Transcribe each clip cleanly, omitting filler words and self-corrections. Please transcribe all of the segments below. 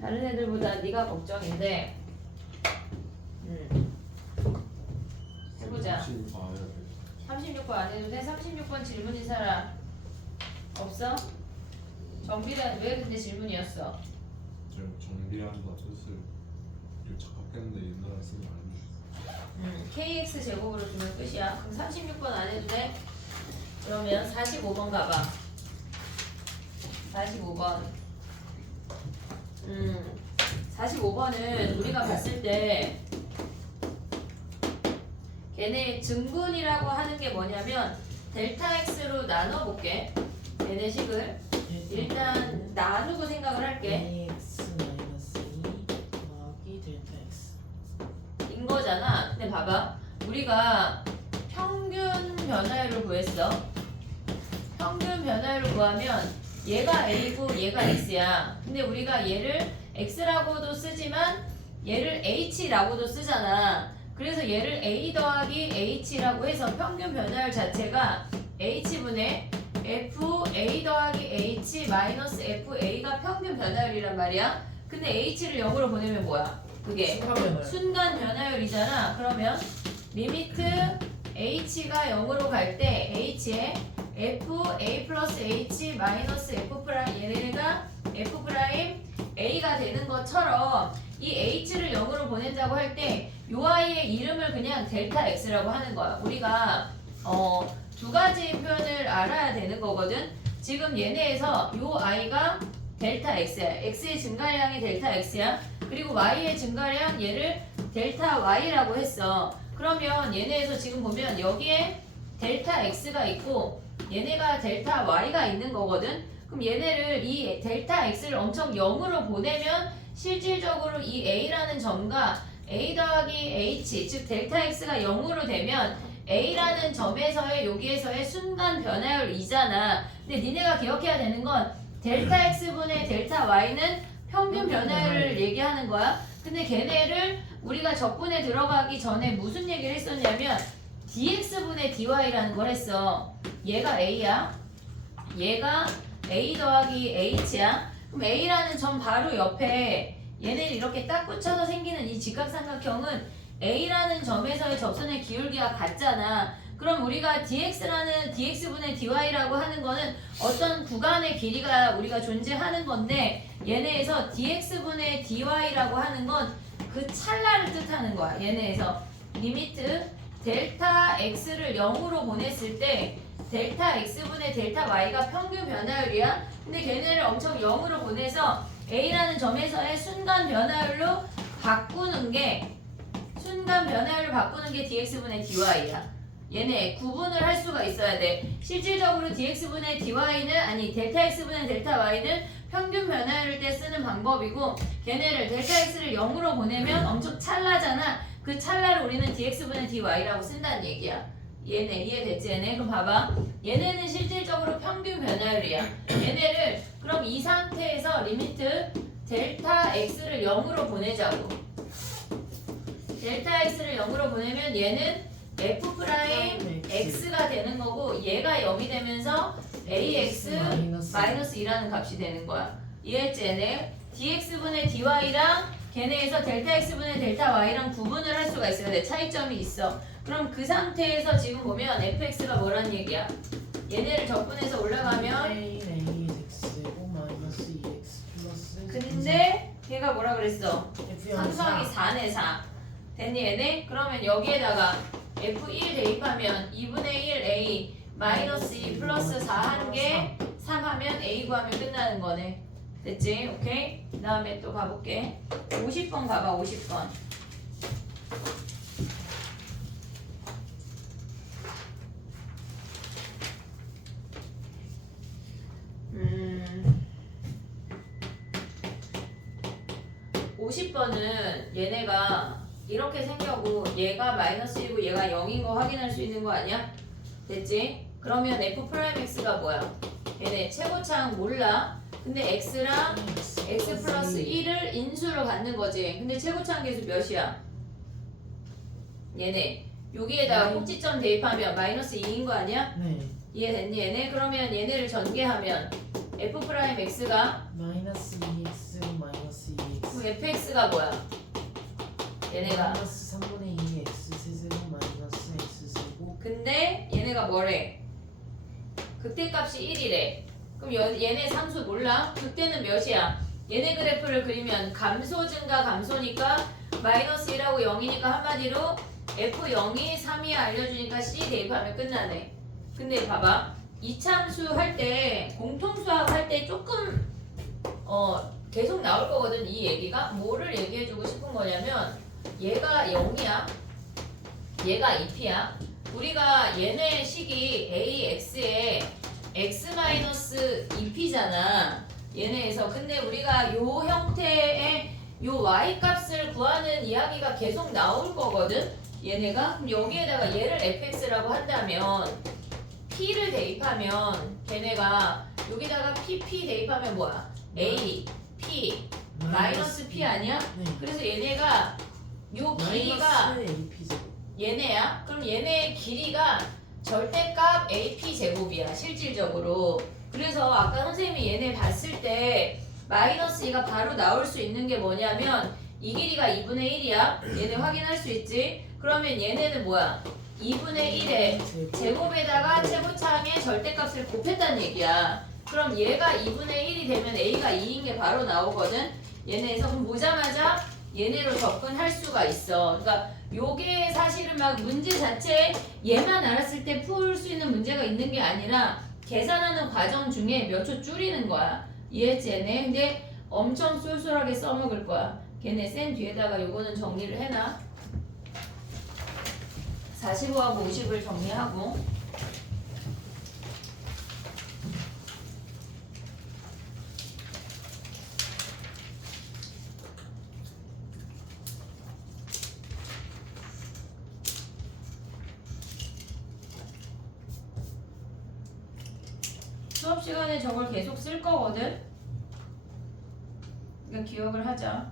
다른 애들보다 네가 걱정인데 해보자. 36번 안 해도 돼? 36번 질문인 사람 없어? 정비란 왜 근데 질문이었어? 제가 정비한다 뜻을 이렇게 착각했는데 옛날에 쓰면 알려주셨어요. KX 제곱으로 두면 끝이야. 그럼 36번 안 해도 돼? 그러면 45번 가봐. 45번. 45번은 우리가 봤을 때 걔네 증분이라고 하는 게 뭐냐면 델타 x로 나눠볼게. 걔네 식을 일단 나누고 생각을 할게. ax 마이너스 2 더하기 델타 x. 인 거잖아. 근데 봐봐. 우리가 평균 변화율을 구했어. 평균 변화율을 구하면 얘가 a고 얘가 x야. 근데 우리가 얘를 x라고도 쓰지만 얘를 h라고도 쓰잖아. 그래서 얘를 a 더하기 h라고 해서 평균 변화율 자체가 h분의 f a 더하기 h 마이너스 f a가 평균 변화율이란 말이야. 근데 h를 0으로 보내면 뭐야? 그게 순간 변화율이잖아. 그러면 리미트 h가 0으로 갈 때 h에 f a 플러스 h 마이너스 f 프라임 얘네가 f 프라임 a가 되는 것처럼 이 h를 0으로 보낸다고 할 때 요 아이의 이름을 그냥 델타 x라고 하는 거야. 우리가 두 가지 표현을 알아야 되는 거거든. 지금 얘네에서 요 i가 델타 x야. x의 증가량이 델타 x야. 그리고 y의 증가량 얘를 델타 y라고 했어. 그러면 얘네에서 지금 보면 여기에 델타 x가 있고 얘네가 델타 y가 있는 거거든. 그럼 얘네를 이 델타 x를 엄청 0으로 보내면 실질적으로 이 a라는 점과 a 더하기 h 즉 델타 x가 0으로 되면 a라는 점에서의 여기에서의 순간 변화율이잖아. 근데 니네가 기억해야 되는 건 델타 x분의 델타 y는 평균 변화율을 얘기하는 거야. 근데 걔네를 우리가 적분에 들어가기 전에 무슨 얘기를 했었냐면 dx분의 dy라는 걸 했어. 얘가 a야. 얘가 a 더하기 h야. 그럼 a라는 점 바로 옆에 얘네를 이렇게 딱 붙여서 생기는 이 직각삼각형은 a라는 점에서의 접선의 기울기가 같잖아. 그럼 우리가 dx분의 dy라고 하는 거는 어떤 구간의 길이가 우리가 존재하는 건데 얘네에서 dx분의 dy라고 하는 건 그 찰나를 뜻하는 거야. 얘네에서 리미트 델타 x를 0으로 보냈을 때 델타 x분의 델타 y가 평균 변화율이야. 근데 걔네를 엄청 0으로 보내서 a라는 점에서의 순간 변화율로 바꾸는 게 dx분의 dy야. 얘네 구분을 할 수가 있어야 돼. 실질적으로 dx분의 dy는 아니 델타 x분의 델타 y는 평균 변화율일 때 쓰는 방법이고 걔네를 델타 x를 0으로 보내면 엄청 찰나잖아. 그 찰나를 우리는 dx분의 dy라고 쓴다는 얘기야. 얘네 이해됐지 얘네? 그럼 봐봐. 얘네는 실질적으로 평균 변화율이야. 얘네를 그럼 이 상태에서 리미트 델타 x를 0으로 보내자고. 델타 x를 0으로 보내면 얘는 f 프라임 x가 되는 거고 얘가 0이 되면서 ax 마이너스 2라는 값이 되는 거야. 이해했지 얘네? dx분의 dy랑 걔네에서 델타 x분의 델타 y랑 구분을 할 수가 있어야 돼. 차이점이 있어. 그럼 그 상태에서 지금 보면 fx가 뭐란 얘기야? 얘네를 적분해서 올라가면 근데 걔가 뭐라 그랬어? 3 더하기 4네 4 됐니 얘네? 그러면 여기에다가 f1 대입하면 2분의 1 a 마이너스 2 플러스 4 한 개 3 하면 a 구하면 끝나는 거네. 됐지? 오케이? 그 다음에 또 가볼게. 50번 가봐 50번. 음 50번은 얘네가 이렇게 생겨고 얘가 마이너스 1이고 얘가 0인 거 확인할 수 있는 거 아니야? 됐지? 그러면 f 프라임 x가 뭐야? 얘네 최고차항 몰라. 근데 x랑 x 플러스 1을 인수로 갖는 거지. 근데 최고차항 계수 몇이야? 얘네 여기에다가 꼭지점 대입하면 마이너스 2인 거 아니야? 네. 이해됐니 얘네? 그러면 얘네를 전개하면 f 프라임 x가 마이너스 2x 마이너스 2 그럼 fx가 뭐야? 얘네가. 마이너스 3분의 2 x 세제곱 마이너스 x 세곱. 근데 얘네가 뭐래? 극대값이 1이래. 그럼 얘네 상수 몰라? 극대는 몇이야? 얘네 그래프를 그리면 감소 증가 감소니까 마이너스 1하고 0이니까 한마디로 f0이 3이 알려주니까 c 대입하면 끝나네. 근데 봐봐. 이차함수 할 때 공통수학 할 때 조금 계속 나올 거거든. 이 얘기가 뭐를 얘기해주고 싶은 거냐면 얘가 0이야. 얘가 2p야. 우리가 얘네 식이 AX에 x-2p잖아. 얘네에서. 근데 우리가 요 형태의 요 y 값을 구하는 이야기가 계속 나올 거거든. 얘네가. 그럼 여기에다가 얘를 fx라고 한다면 p를 대입하면 걔네가 여기다가 pp 대입하면 뭐야? a, p, 마이너스 p 아니야? 네. 그래서 얘네가 요 길이가 마이너스 AP 제곱. 얘네야? 그럼 얘네의 길이가 절대값 AP 제곱이야 실질적으로. 그래서 아까 선생님이 얘네 봤을 때 마이너스 2가 바로 나올 수 있는 게 뭐냐면 이 길이가 2분의 1이야. 얘네 확인할 수 있지? 그러면 얘네는 뭐야? 2분의 1에 제곱에다가 최고차항의 절대값을 곱했다는 얘기야. 그럼 얘가 2분의 1이 되면 A가 2인 게 바로 나오거든. 얘네에서 그럼 보자마자 얘네로 접근할 수가 있어. 그러니까 요게 사실은 막 문제 자체 얘만 알았을 때 풀 수 있는 문제가 있는 게 아니라 계산하는 과정 중에 몇 초 줄이는 거야. 이해했지 얘네? 근데 엄청 쏠쏠하게 써먹을 거야. 걔네 센 뒤에다가 요거는 정리를 해놔. 45하고 50을 정리하고. 수업 시간에 저걸 계속 쓸 거거든. 그러니까 기억을 하자.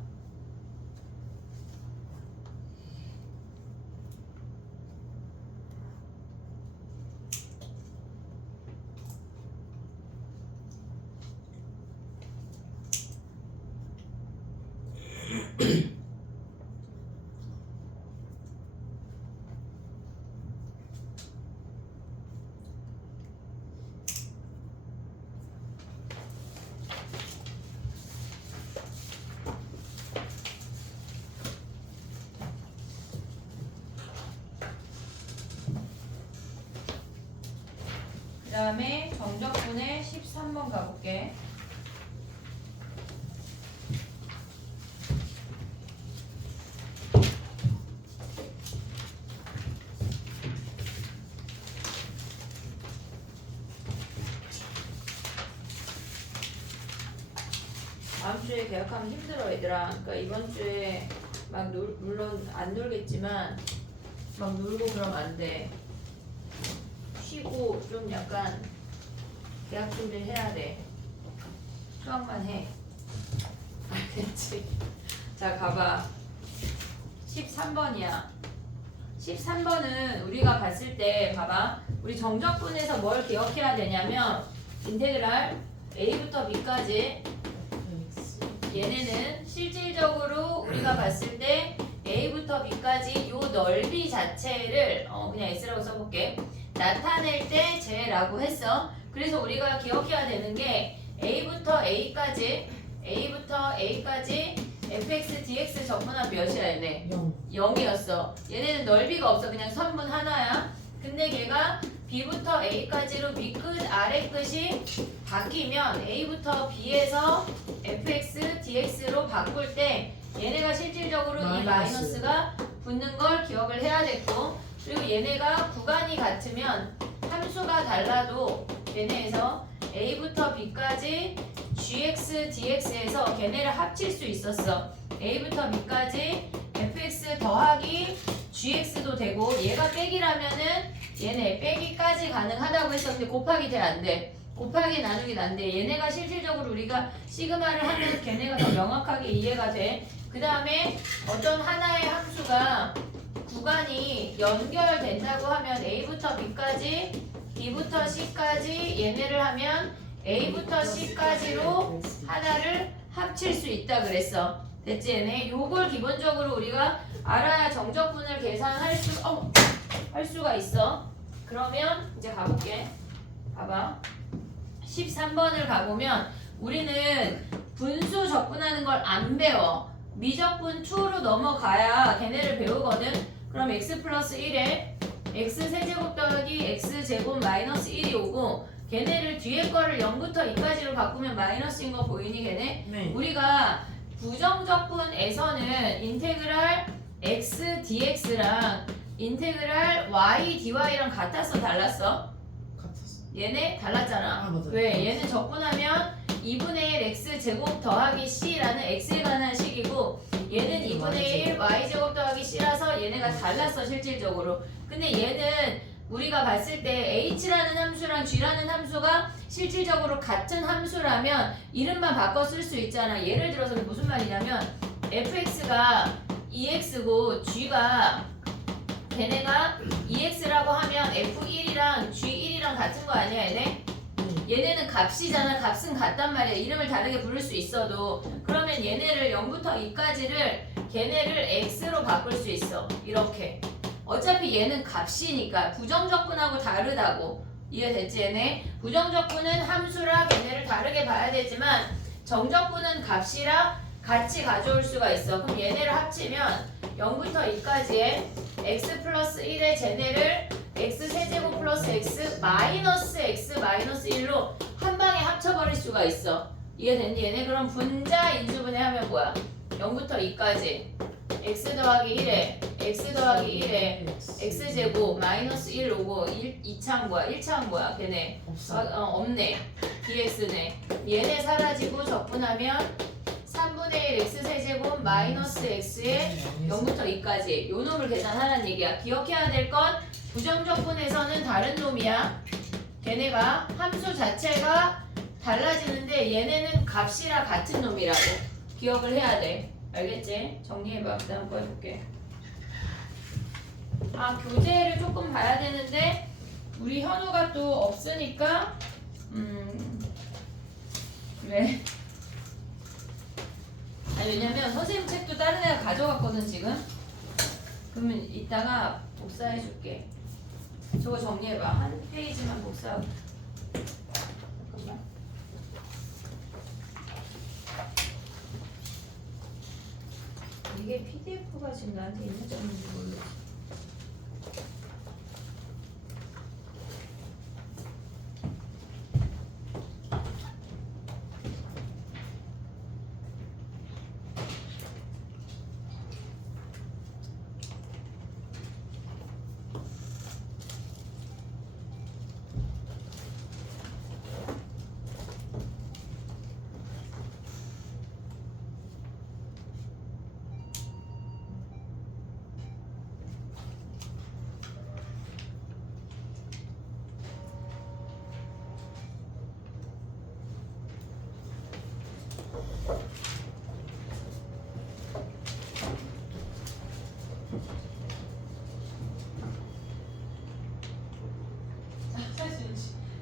그 다음에 정적분의 13번 가볼게. 다음 주에 계약하면 힘들어 얘들아. 그러니까 이번 주에 막 물론 안 놀겠지만 막 놀고 그러면 안 돼. 쉬고 좀 약간 계약 준비를 해야 돼. 수학만 해. 알겠지? 자 가봐. 13번이야. 13번은 우리가 봤을 때 봐봐. 우리 정적분에서 뭘 기억해야 되냐면 인테그랄 a부터 b까지 얘네는 실질적으로 우리가 봤을 때 a부터 b까지 요 넓이 자체를 그냥 s라고 써볼게. 나타낼 때 제라고 했어. 그래서 우리가 기억해야 되는 게 a부터 a까지 fx dx 적분하면 몇이야 얘네? 0이었어. 얘네는 넓이가 없어. 그냥 선분 하나야. 근데 걔가 b부터 a까지로 밑끝 아래 끝이 바뀌면 a부터 b에서 fx dx로 바꿀 때 얘네가 실질적으로 이 마이너스가 붙는 걸 기억을 해야 됐고, 그리고 얘네가 구간이 같으면 함수가 달라도 걔네에서 a부터 b까지 gx dx에서 걔네를 합칠 수 있었어. a부터 b까지 fx 더하기 gx도 되고, 얘가 빼기라면은 얘네 빼기까지 가능하다고 했어. 근데 곱하기 돼 안 돼? 곱하기 나누기 안 돼. 얘네가 실질적으로 우리가 시그마를 하면 걔네가 더 명확하게 이해가 돼. 그 다음에 어떤 하나의 함수가 구간이 연결된다고 하면 a부터 b까지 b부터 c까지 얘네를 하면 a부터 c까지로 하나를 합칠 수 있다 그랬어. 됐지 얘네? 요걸 기본적으로 우리가 알아야 정적분을 계산할 할 수가 있어. 그러면 이제 가볼게. 봐봐. 13번을 가보면 우리는 분수 적분하는 걸 안 배워. 미적분 2로 넘어가야 걔네를 배우거든. 그럼 x 플러스 1에 x 세제곱 더하기 x 제곱 마이너스 1이 오고 걔네를 뒤에 거를 0부터 2까지로 바꾸면 마이너스인 거 보이니 걔네? 네. 우리가 부정적분에서는 인테그랄 x dx랑 인테그랄 y dy랑 같았어 달랐어? 같았어. 얘네 달랐잖아. 아, 맞아요. 왜? 얘는 적분하면 2분의 1 x 제곱 더하기 c라는 x에 관한 식이고 얘는 2분의 1 y 제곱 더하기 c라서 얘네가 달랐어 실질적으로. 근데 얘는 우리가 봤을 때 h라는 함수랑 g라는 함수가 실질적으로 같은 함수라면 이름만 바꿔 쓸 수 있잖아. 예를 들어서 무슨 말이냐면 fx가 2x고 g가 걔네가 2x라고 하면 f1이랑 g1이랑 같은 거 아니야 얘네? 얘네는 값이잖아. 값은 같단 말이야. 이름을 다르게 부를 수 있어도. 그러면 얘네를 0부터 2까지를 걔네를 x로 바꿀 수 있어. 이렇게. 어차피 얘는 값이니까 부정적분하고 다르다고. 이해됐지 얘네? 부정적분은 함수라 걔네를 다르게 봐야 되지만 정적분은 값이라 같이 가져올 수가 있어. 그럼 얘네를 합치면 0부터 2까지의 x 플러스 1의 쟤네를 x 세제곱 플러스 x 마이너스 1로 한 방에 합쳐버릴 수가 있어. 이해됐니 얘네? 그럼 분자 인수분해 하면 뭐야? 0부터 2까지 x 더하기 1에 x 더하기 1에 x 제곱 마이너스 1 오고 2차는 뭐야? 1차는 뭐야? 걔네 없어. 없네. dx네. 얘네 사라지고 적분하면 3분의 1 x 세제곱 마이너스 x에 0부터 2까지 요 놈을 계산하라는 얘기야. 기억해야 될 건 부정적분에서는 다른 놈이야. 걔네가 함수 자체가 달라지는데 얘네는 값이라 같은 놈이라고 기억을 해야 돼. 알겠지? 정리해봐. 그 다음 거 해볼게. 아 교재를 조금 봐야 되는데 우리 현우가 또 없으니까 왜? 아니 왜냐면 선생님 책도 다른 애가 가져갔거든 지금. 그러면 이따가 복사해줄게. 저거 정리해봐. 한 페이지만 복사하고. 잠깐만. 이게 PDF가 지금 나한테 있는지 없는지 모르겠어.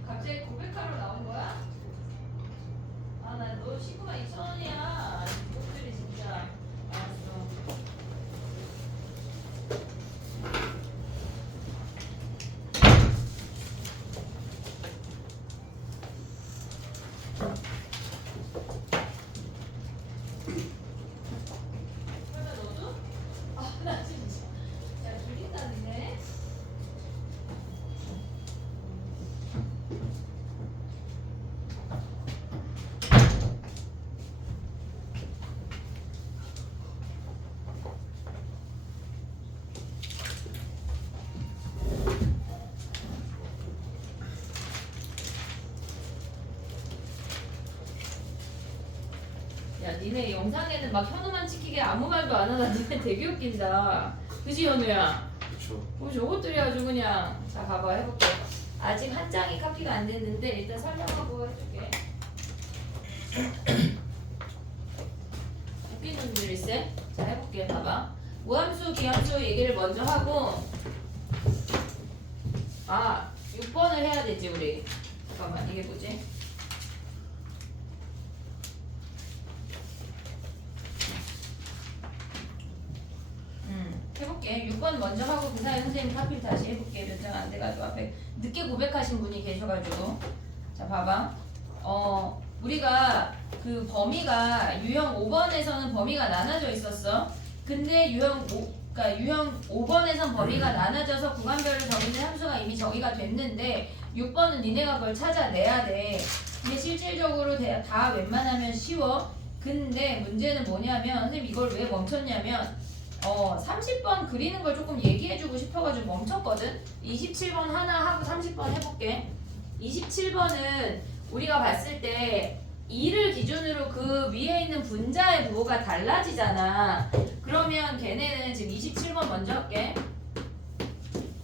갑자기 고백하러 나온 거야? 아, 나 너 19만 2천 원이야. 이것들이 진짜. 알았어. 설마 너도? 아, 나 진짜. 야, 죽인다네. 야, 니네 영상에는 막 현우만 찍히게 아무 말도 안 하다 니네 되게 웃긴다. 그지 현우야? 그쵸. 뭐 저것들이 아주 그냥. 자 봐봐 해볼게. 아직 한 장이 카피가 안 됐는데 일단 설명하고 해줄게. 웃긴 놈들일세. 자 해볼게. 봐봐. 무함수 기함수 얘기를 먼저 하고. 아 6번을 해야 되지 우리. 잠깐만 이게 뭐지? 해볼게. 6번 먼저 하고 그 사이에 선생님 카피를 다시 해볼게. 몇 장 안 돼가지고 앞에 늦게 고백하신 분이 계셔가지고. 자, 봐봐. 우리가 그 범위가 유형 5번에서는 범위가 나눠져 있었어. 근데 그러니까 유형 5번에선 범위가 나눠져서 구간별로 정의된 함수가 이미 정의가 됐는데 6번은 니네가 그걸 찾아내야 돼. 근데 실질적으로 다 웬만하면 쉬워. 근데 문제는 뭐냐면 선생님 이걸 왜 멈췄냐면 30번 그리는 걸 조금 얘기해주고 싶어가지고 멈췄거든. 27번 하나 하고 30번 해볼게. 27번은 우리가 봤을 때 2를 기준으로 그 위에 있는 분자의 부호가 달라지잖아. 그러면 걔네는 지금 27번 먼저 할게.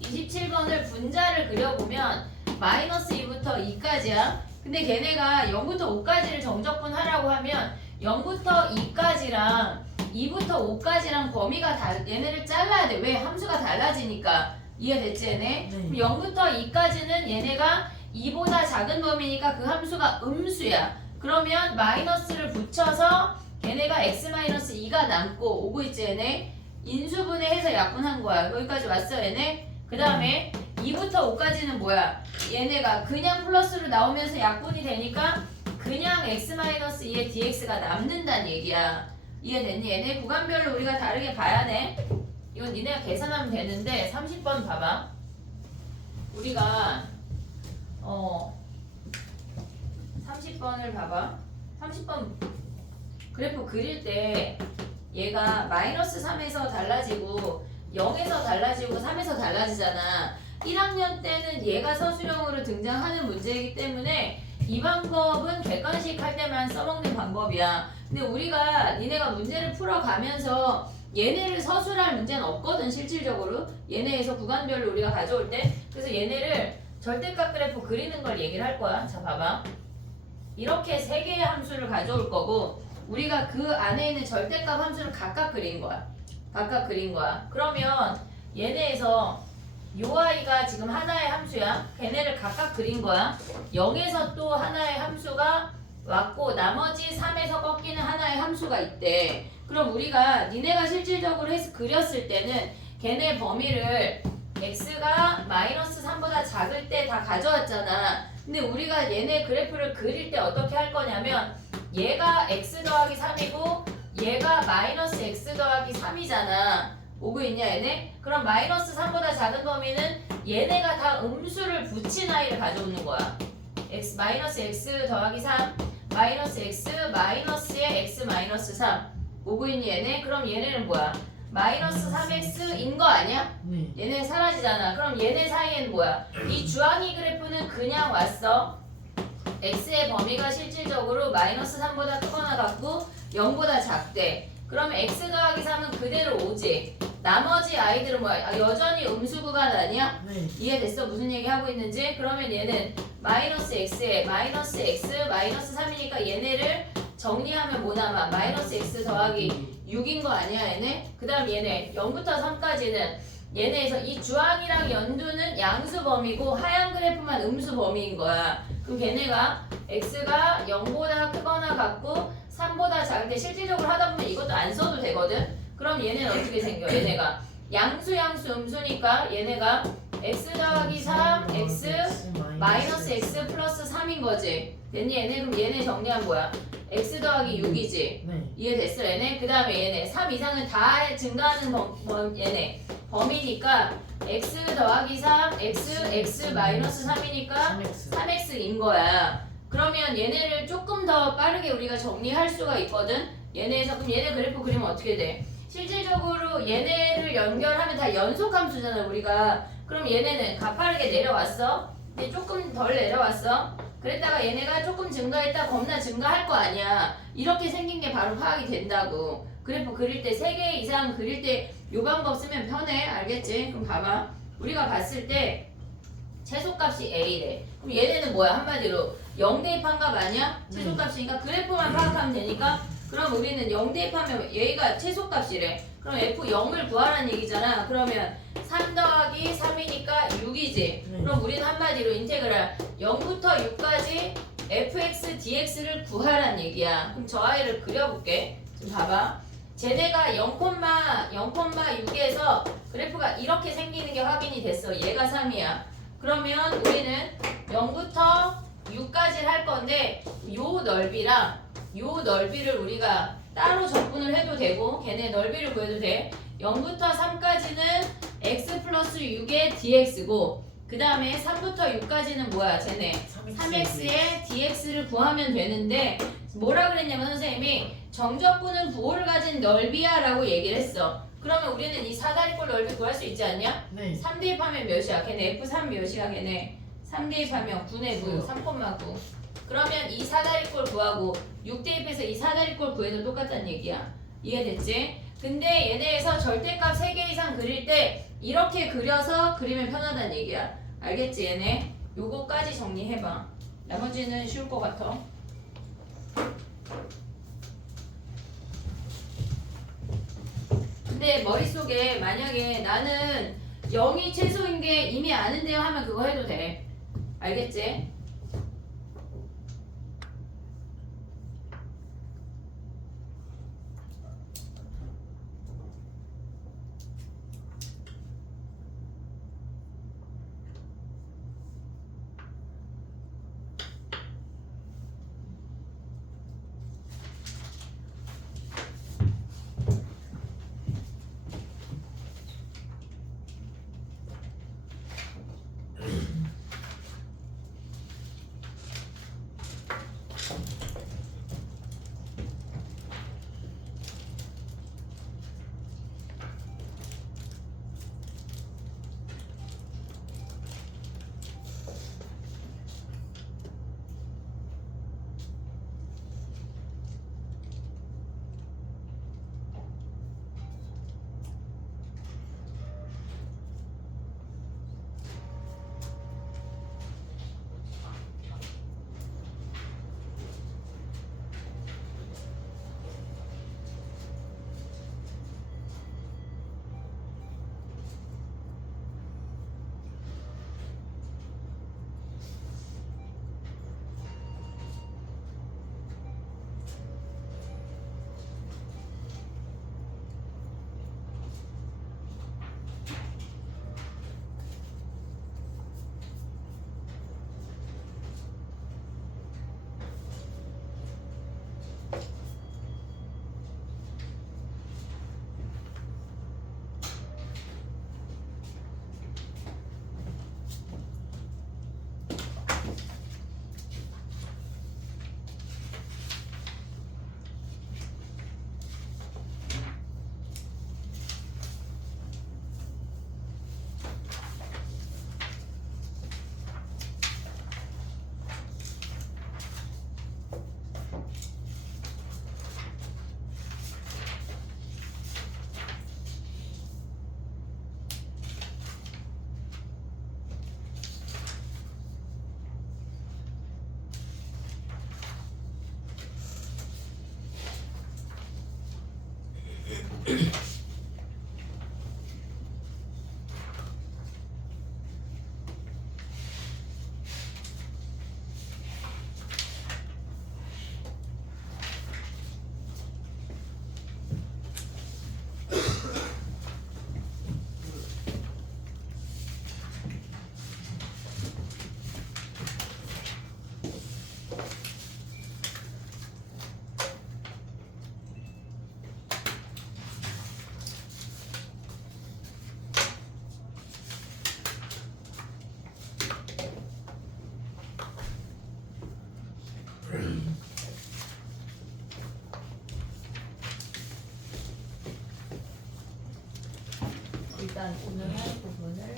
27번을 분자를 그려보면 마이너스 2부터 2까지야. 근데 걔네가 0부터 5까지를 정적분하라고 하면 0부터 2까지랑 2부터 5까지랑 범위가 얘네를 잘라야 돼. 왜? 함수가 달라지니까. 이해됐지 얘네? 네. 그럼 0부터 2까지는 얘네가 2보다 작은 범위니까 그 함수가 음수야. 그러면 마이너스를 붙여서 걔네가 x-2가 남고 오고 있지 얘네? 인수분해해서 약분한 거야. 여기까지 왔어 얘네? 그 다음에 2부터 5까지는 뭐야? 얘네가 그냥 플러스로 나오면서 약분이 되니까 그냥 x-2의 dx가 남는다는 얘기야. 이해됐니? 얘네 구간별로 우리가 다르게 봐야 돼. 이건 니네가 계산하면 되는데 30번 봐봐. 우리가 30번을 봐봐. 30번 그래프 그릴 때 얘가 마이너스 3에서 달라지고 0에서 달라지고 3에서 달라지잖아. 1학년 때는 얘가 서술형으로 등장하는 문제이기 때문에 이 방법은 객관식 할 때만 써먹는 방법이야. 근데 우리가 니네가 문제를 풀어가면서 얘네를 서술할 문제는 없거든 실질적으로. 얘네에서 구간별로 우리가 가져올 때. 그래서 얘네를 절대값 그래프 그리는 걸 얘기를 할 거야. 자 봐봐. 이렇게 세 개의 함수를 가져올 거고 우리가 그 안에 있는 절대값 함수를 각각 그린 거야. 각각 그린 거야. 그러면 얘네에서 요 아이가 지금 하나의 함수야. 걔네를 각각 그린 거야. 0에서 또 하나의 함수가 왔고 나머지 3에서 꺾이는 하나의 함수가 있대. 그럼 우리가 니네가 실질적으로 해서 그렸을 때는 걔네 범위를 x가 마이너스 3보다 작을 때 다 가져왔잖아. 근데 우리가 얘네 그래프를 그릴 때 어떻게 할 거냐면 얘가 x 더하기 3이고 얘가 마이너스 x 더하기 3이잖아. 오고 있냐 얘네? 그럼 마이너스 3보다 작은 범위는 얘네가 다 음수를 붙인 아이를 가져오는 거야. x 마이너스 x 더하기 3 마이너스 x 마이너스의 x 마이너스 3 오고 있니 얘네? 그럼 얘네는 뭐야? 마이너스 3x인 거 아니야? 네. 얘네 사라지잖아. 그럼 얘네 사이에는 뭐야? 이 주황이 그래프는 그냥 왔어. x의 범위가 실질적으로 마이너스 3보다 크거나 같고 0보다 작대. 그러면 x 더하기 3은 그대로 오지. 나머지 아이들은 뭐야? 여전히 음수 구간 아니야? 네. 이해됐어? 무슨 얘기 하고 있는지? 그러면 얘는 마이너스 x에 마이너스 x 마이너스 3이니까 얘네를 정리하면 뭐 남아? 마이너스 x 더하기 6인 거 아니야 얘네? 그 다음 얘네 0부터 3까지는 얘네에서 이 주황이랑 연두는 양수 범위고 하얀 그래프만 음수 범위인 거야. 그럼 걔네가 x가 0보다 크거나 같고 3보다 작을 때 실질적으로 하다 보면 이것도 안 써도 되거든? 그럼 얘네는 어떻게 생겨? 얘네가 양수 음수니까 얘네가 x 더하기 3 x 마이너스 x 플러스 3인 거지. 됐니 얘네? 그럼 얘네 정리하면 뭐야? x 더하기 6이지. 네. 이해됐어 얘네? 그 다음에 얘네 3 이상은 다 증가하는 얘네 범위니까 x 더하기 3 x 마이너스 3이니까 3x인 거야. 그러면 얘네를 조금 더 빠르게 우리가 정리할 수가 있거든. 얘네에서 그럼 얘네 그래프 그리면 어떻게 돼? 실질적으로 얘네를 연결하면 다 연속함수잖아 우리가. 그럼 얘네는 가파르게 내려왔어. 근데 조금 덜 내려왔어. 그랬다가 얘네가 조금 증가했다 겁나 증가할 거 아니야. 이렇게 생긴 게 바로 파악이 된다고. 그래프 그릴 때 3개 이상 그릴 때 요 방법 쓰면 편해. 알겠지? 그럼 봐봐. 우리가 봤을 때 최소값이 a래. 그럼 얘네는 뭐야? 한마디로 0 대입한 값 아니야? 최소값이니까 그래프만 파악하면 되니까 그럼 우리는 0 대입하면 얘가 최소값이래. 그럼 f0을 구하라는 얘기잖아. 그러면 3 더하기 3이니까 6이지. 그럼 우리는 한마디로 인테그랄 0부터 6까지 fx dx를 구하라는 얘기야. 그럼 저 아이를 그려볼게. 지금 봐봐. 쟤네가 0,6에서 그래프가 이렇게 생기는 게 확인이 됐어. 얘가 3이야. 그러면 우리는 0부터 6까지 할 건데 요 넓이랑 요 넓이를 우리가 따로 적분을 해도 되고 걔네 넓이를 구해도 돼. 0부터 3까지는 x 플러스 6의 dx고 그 다음에 3부터 6까지는 뭐야 쟤네 3x의 dx를 구하면 되는데 뭐라 그랬냐면 선생님이 정적분은 부호를 가진 넓이야 라고 얘기를 했어. 그러면 우리는 이 사다리꼴 넓이 구할 수 있지 않냐? 네. 3 대입하면 몇이야? 걔네 F3 몇이야 걔네 3 대입하면 9네 9 3,9 그러면 이 사다리꼴 구하고 6 대입해서 이 사다리꼴 구해도 똑같다는 얘기야. 이해됐지? 근데 얘네에서 절대값 3개 이상 그릴 때 이렇게 그려서 그리면 편하다는 얘기야. 알겠지 얘네? 요거까지 정리해봐. 나머지는 쉬울 것 같아. 근데 머릿속에 만약에 나는 0이 최소인 게 이미 아는데요 하면 그거 해도 돼. 알겠지? 일단 오늘 할 부분을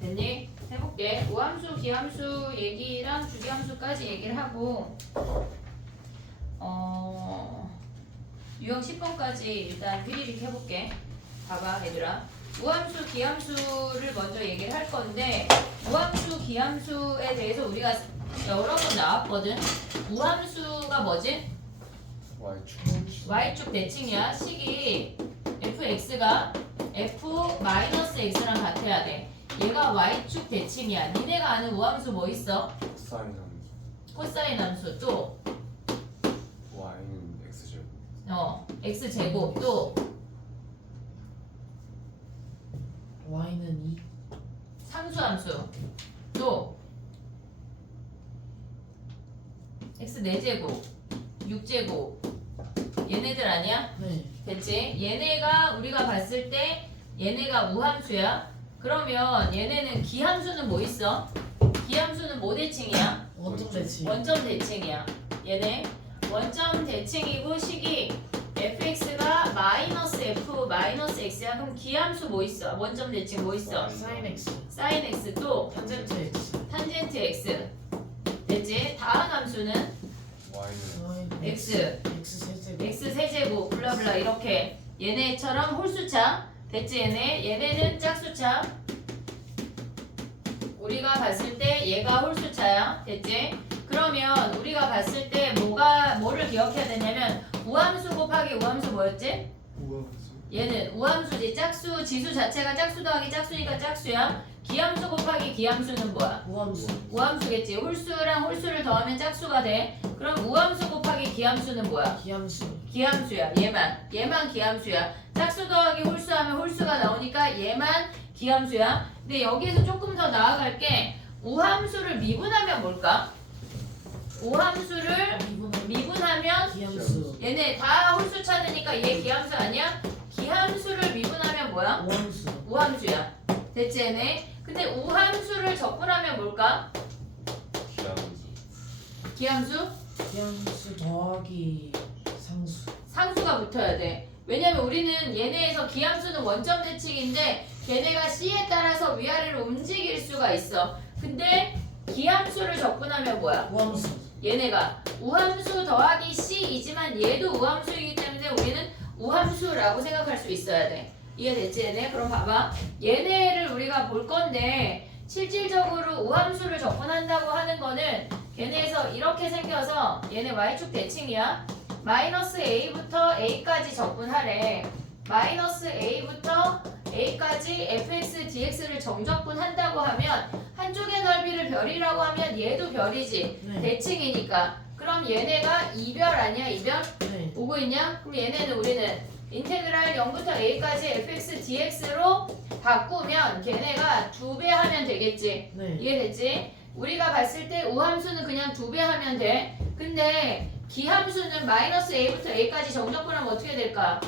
됐니? 해볼게. 우함수, 기함수 얘기랑 주기함수까지 얘기를 하고 유형 10번까지 일단 휘리릭 해볼게. 봐봐 얘들아. 무함수, 기함수를 먼저 얘기를 할 건데 무함수, 기함수에 대해서 우리가 여러 번 나왔거든. 무함수가 뭐지? y축 대칭이야. 식이 fx가 f-x랑 같아야 돼. 얘가 y축 대칭이야. 니네가 아는 무함수 뭐 있어? 코사인 함수. 코사인 함수 또 y는 x제곱. x제곱 또 y는 2. 상수함수 또 x 4제곱 6제곱 얘네들 아니야? 네. 됐지? 얘네가 우리가 봤을 때 얘네가 무함수야. 그러면 얘네는 기함수는 뭐 있어? 기함수는 뭐 대칭이야? 원점 대칭. 원점 대칭이야. 얘네 원점 대칭이고 식이 fx가 마이너스 f 마이너스 x야. 그럼 기함수 뭐 있어? 원점 대칭 뭐 있어? sin x. sin x 또 탄젠트 x. 탄젠트 x. 됐지? 다음 함수는 y는 x x 세제곱. x 세제곱 블라블라 이렇게 얘네처럼 홀수차. 됐지? 얘네는 짝수차. 우리가 봤을 때 얘가 홀수차야. 됐지? 그러면 우리가 봤을 때 뭐를 기억해야 되냐면 우함수 곱하기 우함수 뭐였지? 얘는 우함수지. 짝수 지수 자체가 짝수 더하기 짝수니까 짝수야. 기함수 곱하기 기함수는 뭐야? 우함수. 우함수겠지. 홀수랑 홀수를 더하면 짝수가 돼. 그럼 우함수 곱하기 기함수는 뭐야? 기함수. 기함수야. 얘만 기함수야. 짝수 더하기 홀수하면 홀수가 나오니까 얘만 기함수야. 근데 여기에서 조금 더 나아갈게. 우함수를 미분하면 뭘까? 우함수를 미분하면 기함수. 얘네 다 홀수 찾으니까 얘 기함수 아니야? 기함수를 미분하면 뭐야? 우함수. 우함수야. 됐지 얘네? 근데 우함수를 적분하면 뭘까? 기함수. 기함수? 기함수 더하기 상수. 상수가 붙어야 돼. 왜냐면 우리는 얘네에서 기함수는 원점 대칭인데 걔네가 C에 따라서 위아래로 움직일 수가 있어. 근데 기함수를 적분하면 뭐야? 우함수. 얘네가 우함수 더하기 C이지만 얘도 우함수이기 때문에 우리는 우함수라고 생각할 수 있어야 돼. 이해됐지 얘네? 그럼 봐봐. 얘네를 우리가 볼 건데 실질적으로 우함수를 적분한다고 하는 거는 얘네에서 이렇게 생겨서 얘네 y축 대칭이야. 마이너스 a부터 a까지 적분하래. 마이너스 a부터 a까지 fx dx를 정적분한다고 하면 한쪽의 넓이를 별이라고 하면 얘도 별이지. 네. 대칭이니까. 그럼 얘네가 이별 아니야 이별? 네. 오고 있냐? 그럼 얘네는 우리는 인테그랄 0부터 a까지 fx dx로 바꾸면 걔네가 2배 하면 되겠지. 네. 이해됐지? 우리가 봤을 때 우함수는 그냥 2배 하면 돼. 근데 기함수는 마이너스 a부터 a까지 정적분하면 어떻게 될까?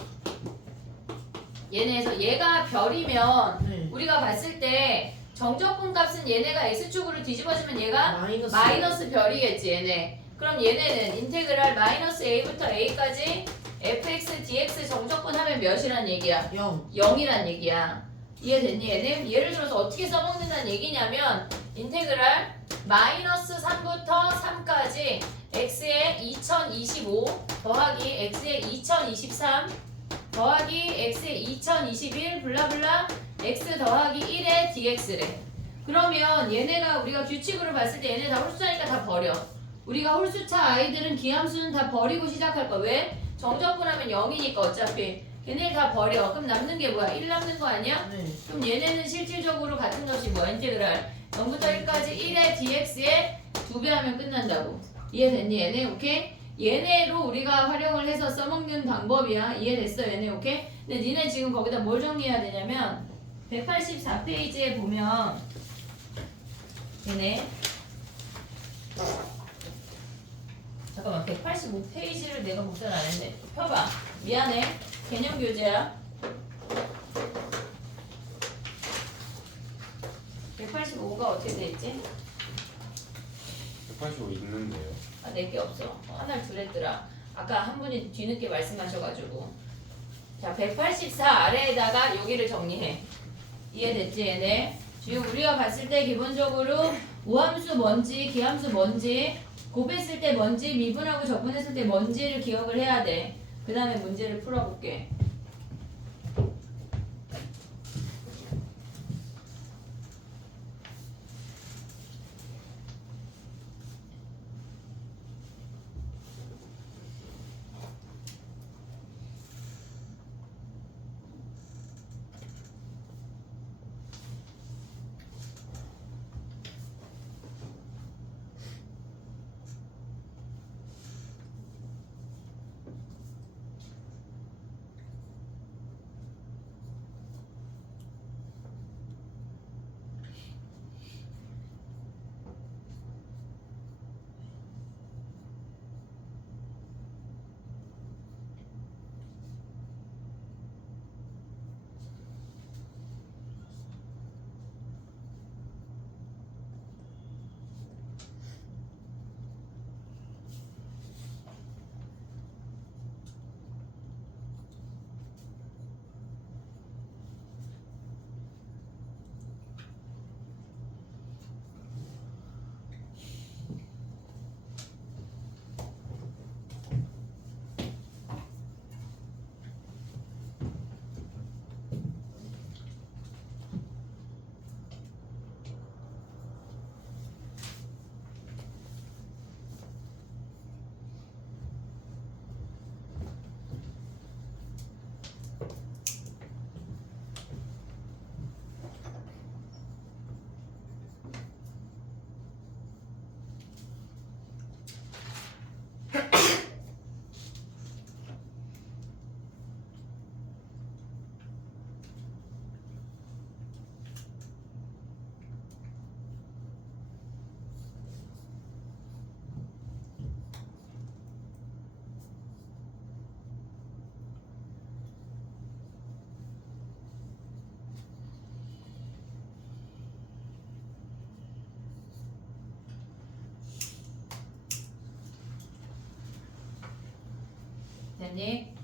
얘네에서 얘가 별이면 네. 우리가 봤을 때 정적분 값은 얘네가 x축으로 뒤집어지면 얘가 마이너스. 마이너스 별이겠지 얘네. 그럼 얘네는 인테그랄 마이너스 a부터 a까지 fx dx 정적분하면 몇이란 얘기야? 0. 0이란 얘기야. 이해됐니 얘네? 예를 들어서 어떻게 써먹는다는 얘기냐면 인테그랄 마이너스 3부터 3까지 x의 2025 더하기 x의 2023 더하기 x의 2021 블라블라 x 더하기 1의 dx래. 그러면 얘네가 우리가 규칙으로 봤을 때 얘네 다 홀수차니까 다 버려. 우리가 홀수차 아이들은 기함수는 다 버리고 시작할 거야. 왜? 정적분하면 0이니까 어차피 걔네 다 버려. 그럼 남는 게 뭐야? 1 남는 거 아니야? 네. 그럼 얘네는 실질적으로 같은 값이 뭐야? 인테그랄 0부터 1까지 1의 dx에 2배 하면 끝난다고. 이해됐니 얘네? 오케이? 얘네로 우리가 활용을 해서 써먹는 방법이야. 이해됐어 얘네? 오케이? 근데 니네 지금 거기다 뭘 정리해야 되냐면 184페이지에 보면 얘네 잠깐만 185페이지를 내가 복사를 안 했네. 펴봐. 미안해. 개념 교재야. 185가 어떻게 돼 있지? 185 있는데요. 아, 내게 없어. 하나를 두랬더라. 아까 한 분이 뒤늦게 말씀하셔가지고. 자, 184 아래에다가 여기를 정리해. 이해됐지, 얘네? 지금 우리가 봤을 때 기본적으로 우함수 뭔지, 기함수 뭔지, 곱했을 때 뭔지, 미분하고 적분했을 때 뭔지를 기억을 해야 돼. 그 다음에 문제를 풀어볼게. 됐니?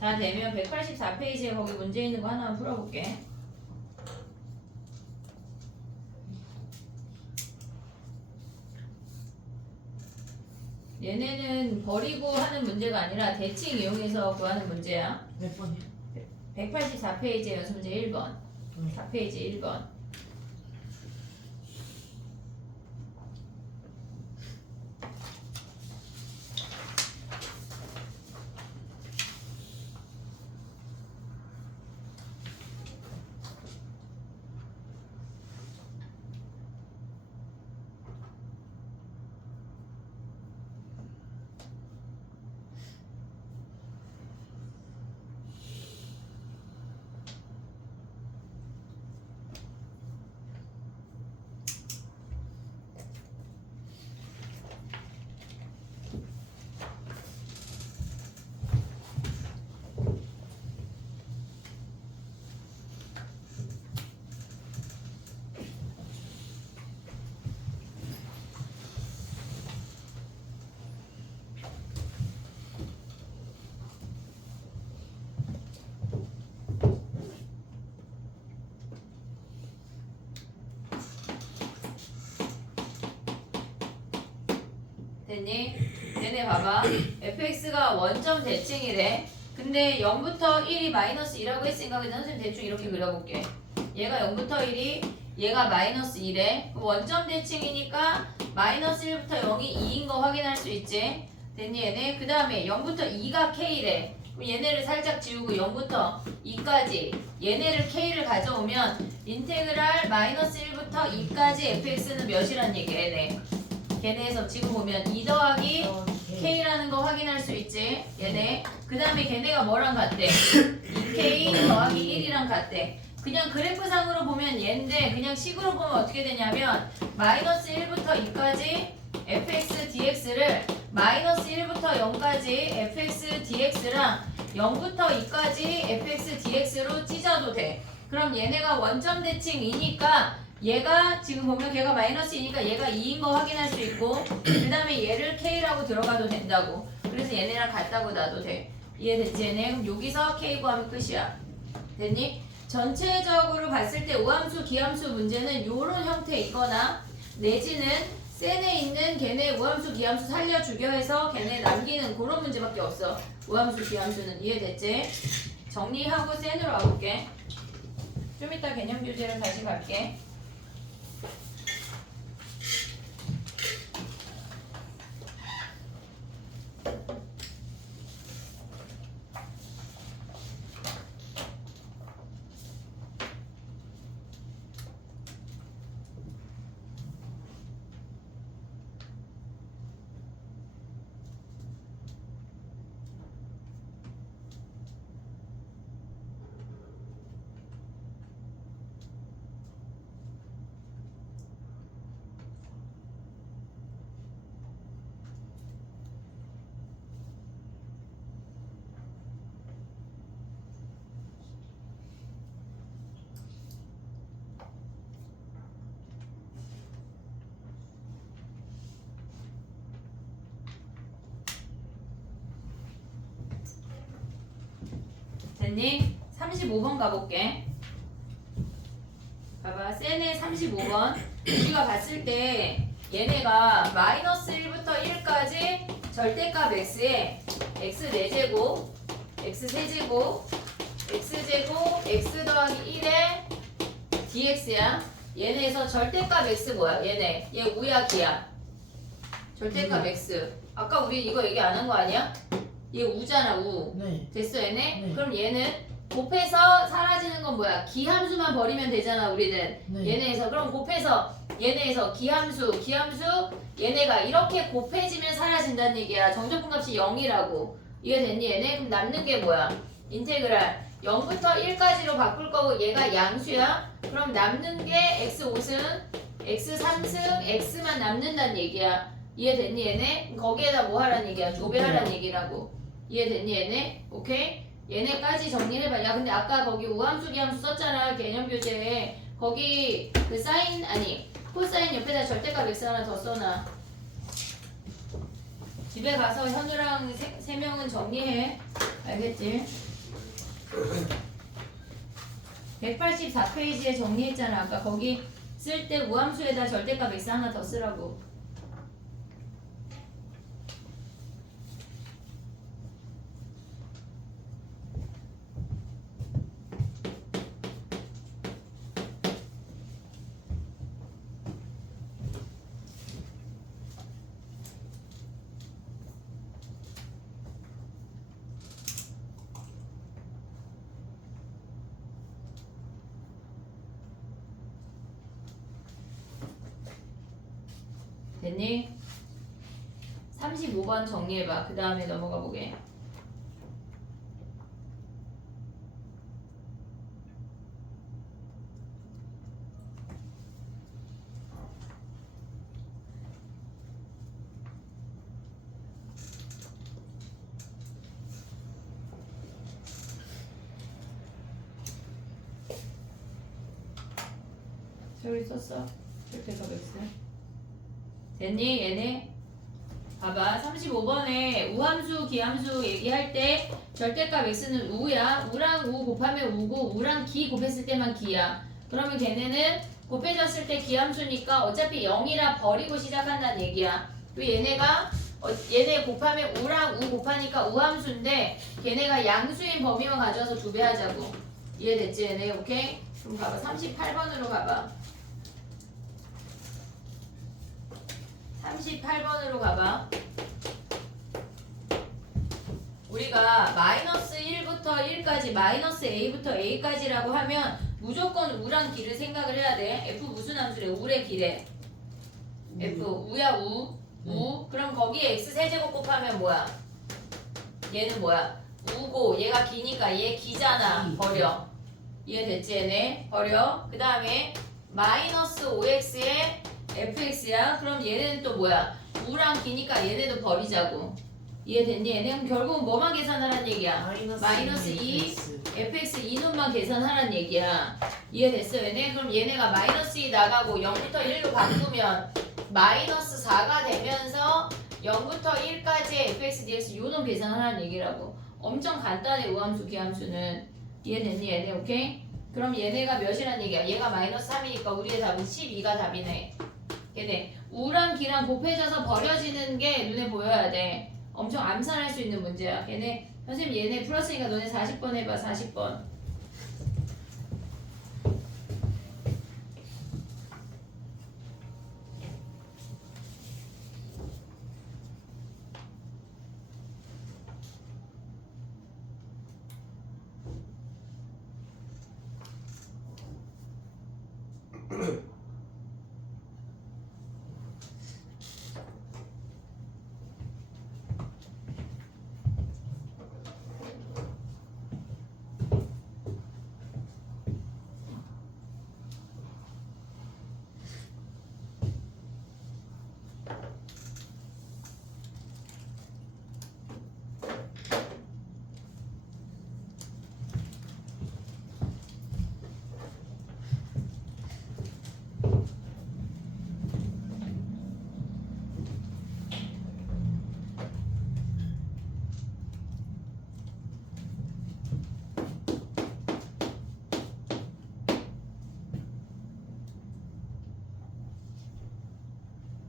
다 되면 184페이지에 거기 문제 있는 거 하나만 풀어볼게. 얘네는 버리고 하는 문제가 아니라 대칭 이용해서 구하는 문제야. 몇 번이야? 184페이지에 연습 문제 1번. 4페이지 1번. 됐니? 얘네 봐봐. fx가 원점 대칭이래. 근데 0부터 1이 마이너스 2라고 했으니까 그냥 선생님 대충 이렇게 그려볼게. 얘가 0부터 1이 얘가 마이너스 2래. 원점 대칭이니까 마이너스 1부터 0이 2인 거 확인할 수 있지? 됐니 얘네? 그 다음에 0부터 2가 k래. 그럼 얘네를 살짝 지우고 0부터 2까지 얘네를 k를 가져오면 인테그랄 마이너스 1부터 2까지 fx는 몇이란 얘기야 얘네. 걔네에서 지금 보면 2 더하기 k라는 거 확인할 수 있지 얘네. 그 다음에 걔네가 뭐랑 같대? 2k 더하기 1이랑 같대. 그냥 그래프상으로 보면 얘인데 그냥 식으로 보면 어떻게 되냐면 마이너스 1부터 2까지 fx dx를 마이너스 1부터 0까지 fx dx랑 0부터 2까지 fx dx로 찢어도 돼. 그럼 얘네가 원점 대칭이니까 얘가 지금 보면 걔가 마이너스 2니까 얘가 2인 거 확인할 수 있고 그 다음에 얘를 k라고 들어가도 된다고. 그래서 얘네랑 같다고 놔도 돼. 이해됐지 얘네? 그럼 여기서 k 구하면 끝이야. 됐니? 전체적으로 봤을 때 우함수, 기함수 문제는 요런 형태 있거나 내지는 센에 있는 걔네 우함수, 기함수 살려 죽여 해서 걔네 남기는 그런 문제밖에 없어. 우함수, 기함수는 이해됐지? 정리하고 센으로 와볼게. 좀 이따 개념 교재를 다시 갈게. 됐니? 35번 가볼게. 봐봐. 센의 35번. 우리가 봤을 때 얘네가 마이너스 1부터 1까지 절대값 x에 x 4제곱, x 세제곱, x제곱, x 더하기 1에 dx야. 얘네에서 절대값 x 뭐야? 얘네. 얘 우야 기야. 절대값 x. 아까 우리 이거 얘기 안 한 거 아니야? 얘 우잖아 우. 네. 됐어 얘네? 네. 그럼 얘는 곱해서 사라지는 건 뭐야? 기함수만 버리면 되잖아 우리는. 네. 얘네에서 그럼 곱해서 얘네에서 기함수 얘네가 이렇게 곱해지면 사라진다는 얘기야. 정적분값이 0이라고. 이해됐니 얘네? 그럼 남는 게 뭐야? 인테그랄 0부터 1까지로 바꿀 거고 얘가 양수야. 그럼 남는 게 x5승, x3승, x만 남는다는 얘기야. 이해됐니 얘네? 거기에다 뭐 하라는 얘기야? 조배하라는 얘기라고. 이해됐니 얘네? 오케이? 얘네까지 정리해봐. 야 근데 아까 거기 우함수 기함수 썼잖아 개념 교재에. 거기 그 사인 아니 코사인 옆에다 절대값 x 하나 더 써놔. 집에 가서 현우랑 세 명은 정리해. 알겠지? 184페이지에 정리했잖아. 아까 거기 쓸 때 우함수에다 절대값 x 하나 더 쓰라고. 됐니? 35번 정리해봐. 그 다음에 넘어가 보게. 저기 썼어? 절대값 x. 됐니 얘네? 봐봐 35번에 우함수 기함수 얘기할 때 절대값 x는 우야. 우랑 우 곱하면 우고 우랑 기 곱했을 때만 기야. 그러면 걔네는 곱해졌을 때 기함수니까 어차피 0이라 버리고 시작한다는 얘기야. 또 얘네가 얘네 곱하면 우랑 우 곱하니까 우함수인데 걔네가 양수인 범위만 가져와서 2배 하자고. 이해됐지 얘네? 오케이? 그럼 봐봐 38번으로 가봐. 38번으로 가봐. 우리가 마이너스 1부터 1까지 마이너스 a부터 a까지라고 하면 무조건 우랑 기를 생각을 해야 돼. f 무슨 함수래? 우의 기래. f 우야 우. 우. 그럼 거기에 x 세제곱 곱하면 뭐야? 얘는 뭐야? 우고 얘가 기니까 얘 기잖아. 버려. 이해됐지 얘네? 버려. 그 다음에 마이너스 5x에 fx야. 그럼 얘네는 또 뭐야? 우랑 기니까 얘네도 버리자고. 이해됐니 얘네? 그럼 결국은 뭐만 계산하라는 얘기야? 마이너스 2 fx 2놈만 계산하라는 얘기야. 이해됐어 얘네? 그럼 얘네가 마이너스 2 나가고 0부터 1로 바꾸면 마이너스 4가 되면서 0부터 1까지 fx dx 요놈 계산하라는 얘기라고. 엄청 간단해 우함수 기함수는. 이해됐니 얘네? 오케이? 그럼 얘네가 몇이란 얘기야? 얘가 마이너스 3이니까 우리의 답은 12가 답이네. 얘네 우랑 기랑 곱해져서 버려지는 게 눈에 보여야 돼. 엄청 암산할 수 있는 문제야. 얘네 선생님 얘네 풀었으니까 너네 40번 해봐. 40번.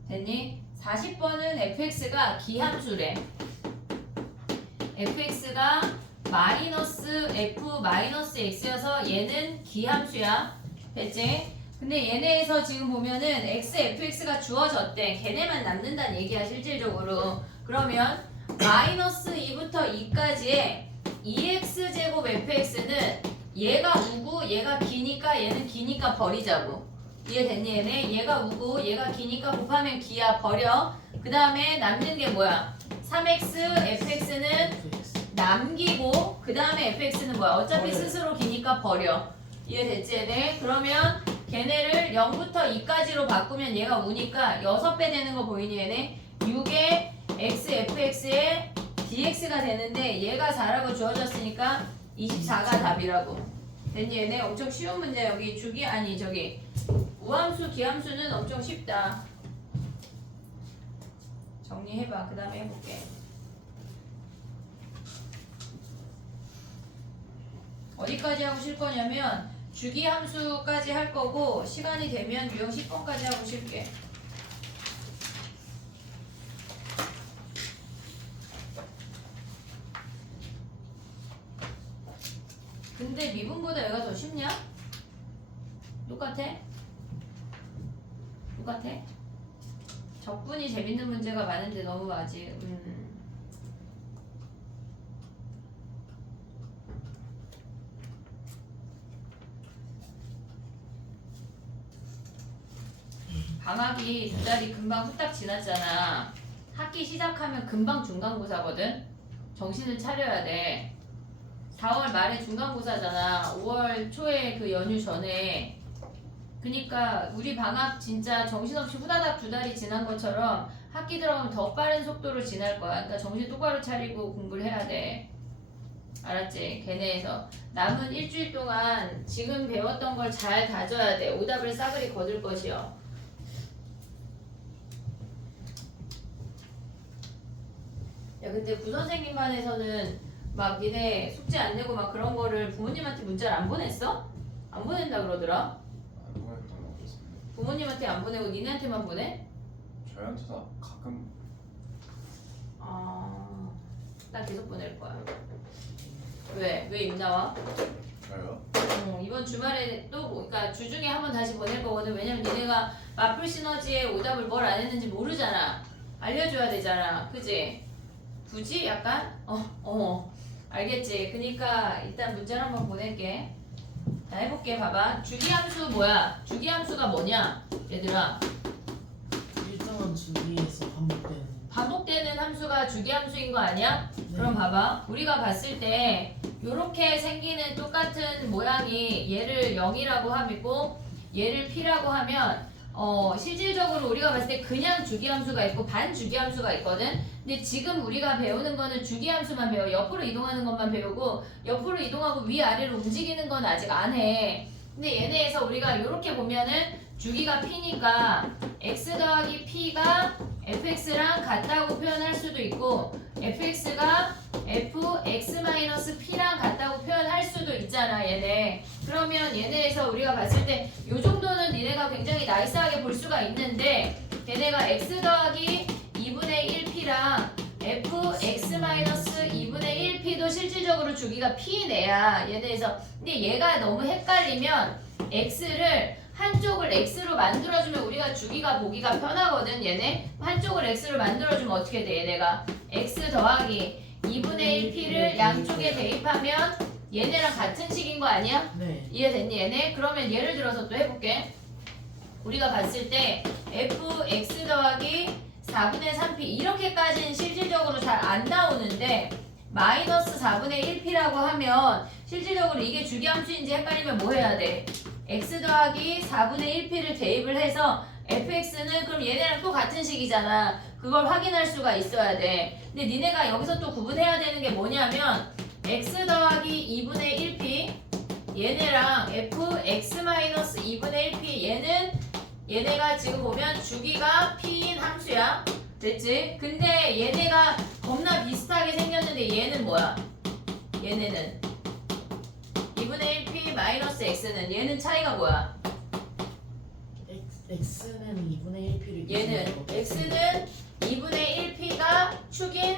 됐니? 40번은 fx가 기함수래. fx가 마이너스 f 마이너스 x여서 얘는 기함수야. 됐지? 근데 얘네에서 지금 보면은 x, fx가 주어졌대. 걔네만 남는다는 얘기야 실질적으로. 그러면 마이너스 2부터 2까지의 2x제곱 fx는 얘가 우고 얘가 기니까 얘는 기니까 버리자고. 이해됐니 얘네? 얘가 우고 얘가 기니까 곱하면 기야 버려. 그 다음에 남는 게 뭐야? 3x fx는 fx. 남기고 그 다음에 fx는 뭐야? 어차피 버려요. 스스로 기니까 버려. 이해됐지 얘네? 그러면 걔네를 0부터 2까지로 바꾸면 얘가 우니까 6배 되는 거 보이니 얘네? 6에 x fx에 dx가 되는데 얘가 4라고 주어졌으니까 24가 답이라고. 됐니 얘네? 엄청 쉬운 문제. 여기 주기 아니 저기 우함수 기함수는 엄청 쉽다. 정리해봐. 그 다음에 해볼게. 어디까지 하고 쉴 거냐면 주기함수까지 할 거고 시간이 되면 유형 10번까지 하고 쉴게. 근데 미분보다 얘가 더 쉽냐? 똑같아? 똑같아? 적분이 재밌는 문제가 많은데 너무 아직 방학이 2달이 금방 후딱 지났잖아. 학기 시작하면 금방 중간고사거든. 정신을 차려야 돼. 4월 말에 중간고사잖아. 5월 초에 그 연휴 전에. 그니까 우리 방학 진짜 정신없이 후다닥 2달이 지난 것처럼 학기 들어가면 더 빠른 속도로 지날 거야. 그러니까 정신 똑바로 차리고 공부를 해야 돼. 알았지? 걔네에서 남은 일주일 동안 지금 배웠던 걸 잘 다져야 돼. 오답을 싸그리 거둘 것이요. 야 근데 부선생님 반에서는 막 니네 숙제 안 내고 막 그런 거를 부모님한테 문자를 안 보냈어? 안 보낸다 그러더라. 안 보냈던 거 같았는데. 부모님한테 안 보내고 니네한테만 보내? 저희한테도 가끔 아, 난 계속 보낼 거야. 왜? 왜 입 나와? 저요? 이번 주말에 또 그러니까 주중에 한번 다시 보낼 거거든. 왜냐면 니네가 마플 시너지에 오답을 뭘 안 했는지 모르잖아. 알려줘야 되잖아. 그지? 굳이 약간? 알겠지? 그니까 일단 문자를 한번 보낼게. 자 해볼게. 봐봐. 주기함수 뭐야? 주기함수가 뭐냐? 얘들아. 일정한 주기에서 반복되는 함수가 주기함수인 거 아니야? 네. 그럼 봐봐. 우리가 봤을 때 요렇게 생기는 똑같은 모양이 얘를 0이라고 하고 얘를 p라고 하면 실질적으로 우리가 봤을 때 그냥 주기함수가 있고 반주기함수가 있거든. 근데 지금 우리가 배우는 거는 주기함수만 배워. 옆으로 이동하는 것만 배우고 옆으로 이동하고 위아래로 움직이는 건 아직 안 해. 근데 얘네에서 우리가 이렇게 보면은 주기가 p니까 x 더하기 p가 fx랑 같다고 표현할 수도 있고 fx가 fx-p랑 같다고 표현할 수도 있잖아 얘네. 그러면 얘네에서 우리가 봤을 때 요 정도는 니네가 굉장히 나이스하게 볼 수가 있는데 걔네가 x 더하기 2분의 1p랑 fx-2분의 1p도 실질적으로 주기가 p내야 얘네에서. 근데 얘가 너무 헷갈리면 x를 한쪽을 x로 만들어주면 우리가 주기가 보기가 편하거든. 얘네 한쪽을 x로 만들어주면 어떻게 돼? 얘네가 x 더하기 2분의 1p를 양쪽에 대입하면 얘네랑 같은 식인 거 아니야? 네. 이해됐니 얘네? 그러면 예를 들어서 또 해볼게. 우리가 봤을 때 fx 더하기 4분의 3p 이렇게까지는 실질적으로 잘 안 나오는데 마이너스 4분의 1p라고 하면 실질적으로 이게 주기함수인지 헷갈리면 뭐 해야 돼? x 더하기 4분의 1p를 대입을 해서 fx는 그럼 얘네랑 또 같은 식이잖아. 그걸 확인할 수가 있어야 돼. 근데 니네가 여기서 또 구분해야 되는 게 뭐냐면 x 더하기 2분의 1p 얘네랑 fx-2분의 1p 얘네가 지금 보면 주기가 p인 함수야. 됐지? 근데 얘네가 겁나 비슷하게 생겼는데 얘는 뭐야? 얘네는 2분의 1p 마이너스 x는 얘는 차이가 뭐야? x는 2분의 1p를 얘는 x는 2분의 1p가 축인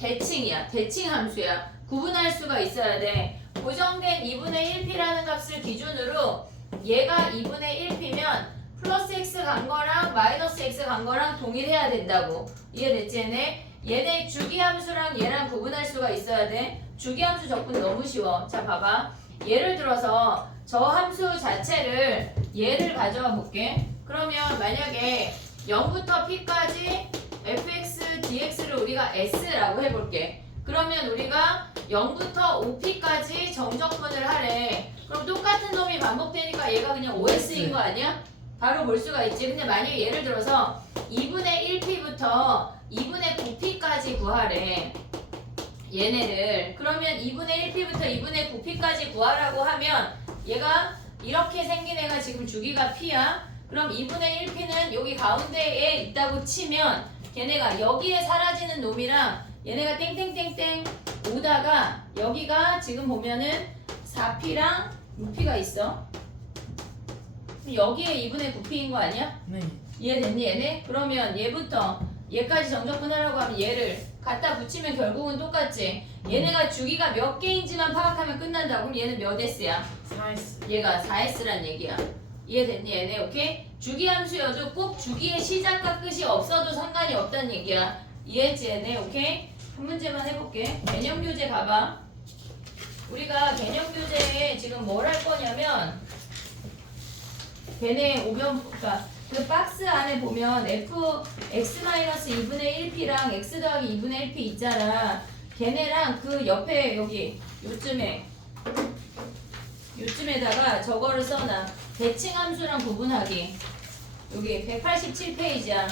대칭이야. 대칭 함수야. 구분할 수가 있어야 돼. 고정된 2분의 1p라는 값을 기준으로 얘가 2분의 1p면 플러스 x 간 거랑 마이너스 x 간 거랑 동일해야 된다고. 이해됐지 얘네? 얘네 주기함수랑 얘랑 구분할 수가 있어야 돼. 주기함수 접근 너무 쉬워. 자 봐봐. 예를 들어서 저 함수 자체를 얘를 가져와 볼게. 그러면 만약에 0부터 p까지 fx dx를 우리가 s라고 해볼게. 그러면 우리가 0부터 5p까지 정적분을 하래. 그럼 똑같은 놈이 반복되니까 얘가 그냥 OS인 거 아니야? 바로 볼 수가 있지. 근데 만약에 예를 들어서 2분의 1p부터 2분의 9p까지 구하래. 얘네를. 그러면 2분의 1p부터 2분의 9p까지 구하라고 하면 얘가 이렇게 생긴 애가 지금 주기가 p야. 그럼 2분의 1p는 여기 가운데에 있다고 치면 걔네가 여기에 사라지는 놈이랑 얘네가 땡땡땡땡 오다가 여기가 지금 보면은 4p랑 6p가 있어. 그럼 여기에 2분의 9p인 거 아니야? 네. 이해됐니 얘네? 그러면 얘부터 얘까지 정적분하라고 하면 얘를 갖다 붙이면 결국은 똑같지. 얘네가 주기가 몇 개인지만 파악하면 끝난다. 그럼 얘는 몇 S야? 4s. 얘가 4S란 얘기야. 이해됐니 얘네? 오케이? 주기함수여도 꼭 주기의 시작과 끝이 없어도 상관이 없다는 얘기야. 이해했지 얘네? 오케이? 한 문제만 해볼게. 개념교재 봐봐. 우리가 개념교재에 지금 뭘 할 거냐면 걔네 오면 그러니까 그 박스 안에 보면 fx-2분의 1p랑 x 더하기 2분의 1p 있잖아. 걔네랑 그 옆에 여기 요쯤에다가 저거를 써놔. 대칭함수랑 구분하기. 여기 187페이지야.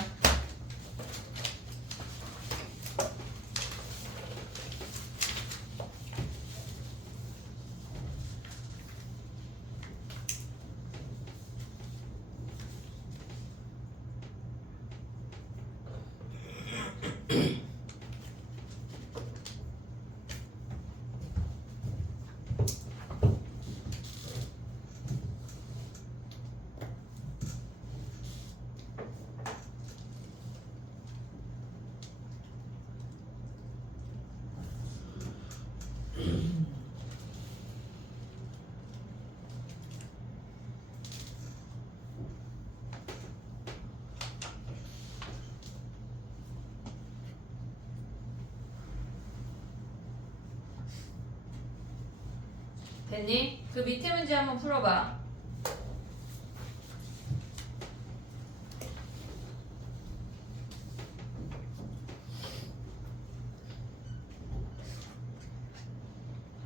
됐니? 그 밑에 문제 한번 풀어봐.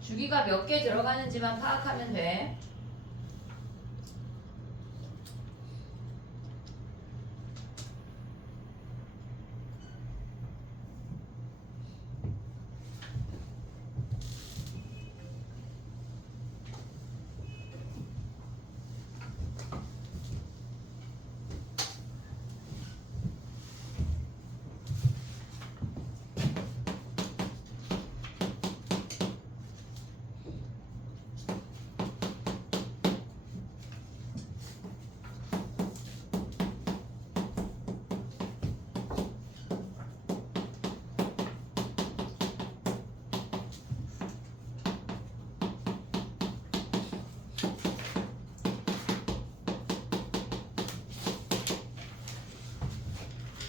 주기가 몇 개 들어가는지만 파악하면 돼.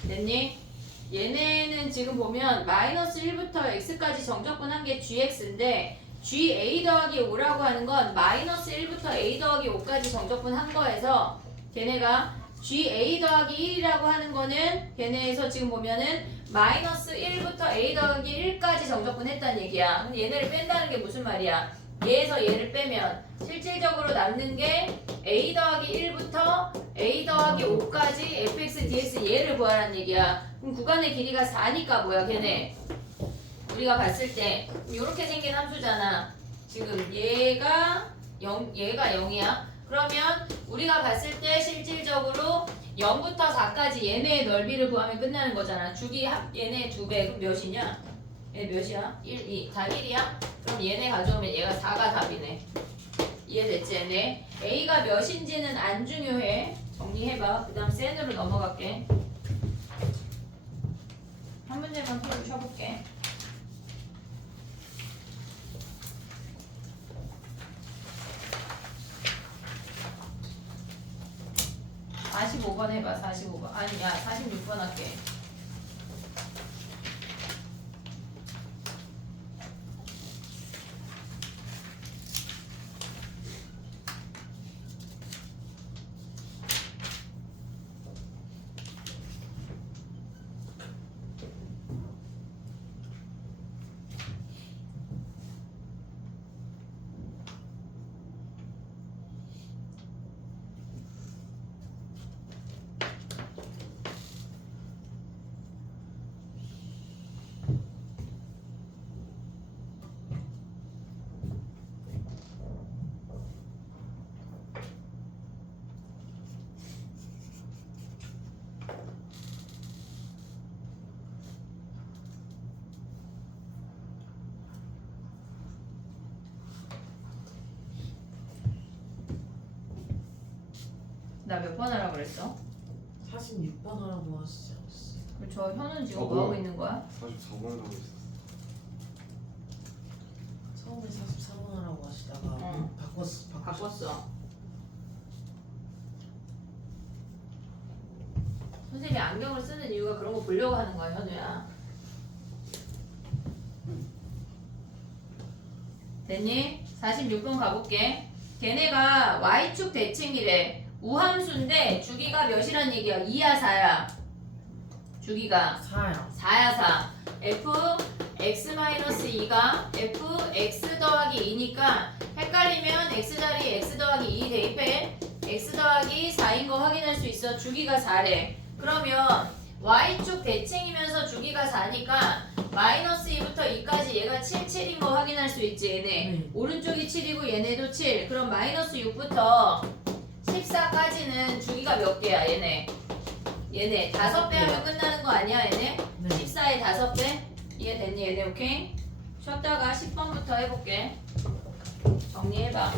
됐니? 얘네는 지금 보면 마이너스 1부터 x까지 정적분한 게 gx인데 ga 더하기 5라고 하는 건 마이너스 1부터 a 더하기 5까지 정적분한 거에서 걔네가 ga 더하기 1이라고 하는 거는 걔네에서 지금 보면은 마이너스 1부터 a 더하기 1까지 정적분했다는 얘기야. 근데 얘네를 뺀다는 게 무슨 말이야? 얘에서 얘를 빼면 실질적으로 남는 게 a 더하기 1부터 a 더하기 5까지 fx dx 얘를 구하라는 얘기야. 그럼 구간의 길이가 4니까 뭐야 걔네? 우리가 봤을 때 이렇게 생긴 함수잖아. 지금 얘가 0이야. 그러면 우리가 봤을 때 실질적으로 0부터 4까지 얘네의 넓이를 구하면 끝나는 거잖아. 주기 얘네 2배. 그럼 몇이냐? 얘 몇이야? 1, 2. 다 1이야? 그럼 얘네 가져오면 얘가 4가 답이네. 이해됐지 얘네? A가 몇인지는 안 중요해. 정리해봐. 그 다음 센으로 넘어갈게. 한 문제만 풀어 쳐볼게. (45번) 해봐. 45번 아니야 46번 할게. 나 몇 번 하라고 그랬어? 46번 하라고 하시지 않았어? 그럼 저 현은 지금 뭐야? 뭐 하고 있는 거야? 44번을 하고 있었어. 처음에 44번 하라고 하시다가 응. 바꿨어. 선생님이 안경을 쓰는 이유가 그런 거 보려고 하는 거야 현우야. 됐니? 46번 가볼게. 걔네가 y축 대칭이래. 우함수인데 주기가 몇이란 얘기야? 2야 4야? 주기가 4야. 4야 4. f x-2가 f x 더하기 2니까 헷갈리면 x 자리에 x 더하기 2 대입해. x 더하기 4인 거 확인할 수 있어. 주기가 4래. 그러면 y축 대칭이면서 주기가 4니까 마이너스 2부터 2까지 얘가 7, 7인 거 확인할 수 있지 얘네. 네. 오른쪽이 7이고 얘네도 7. 그럼 마이너스 6부터 14까지는 주기가 몇 개야 얘네? 얘네 5배 하면 끝나는 거 아니야 얘네? 네. 14에 5배? 이해됐니 얘네 오케이? 쉬었다가 10번부터 해볼게. 정리해봐.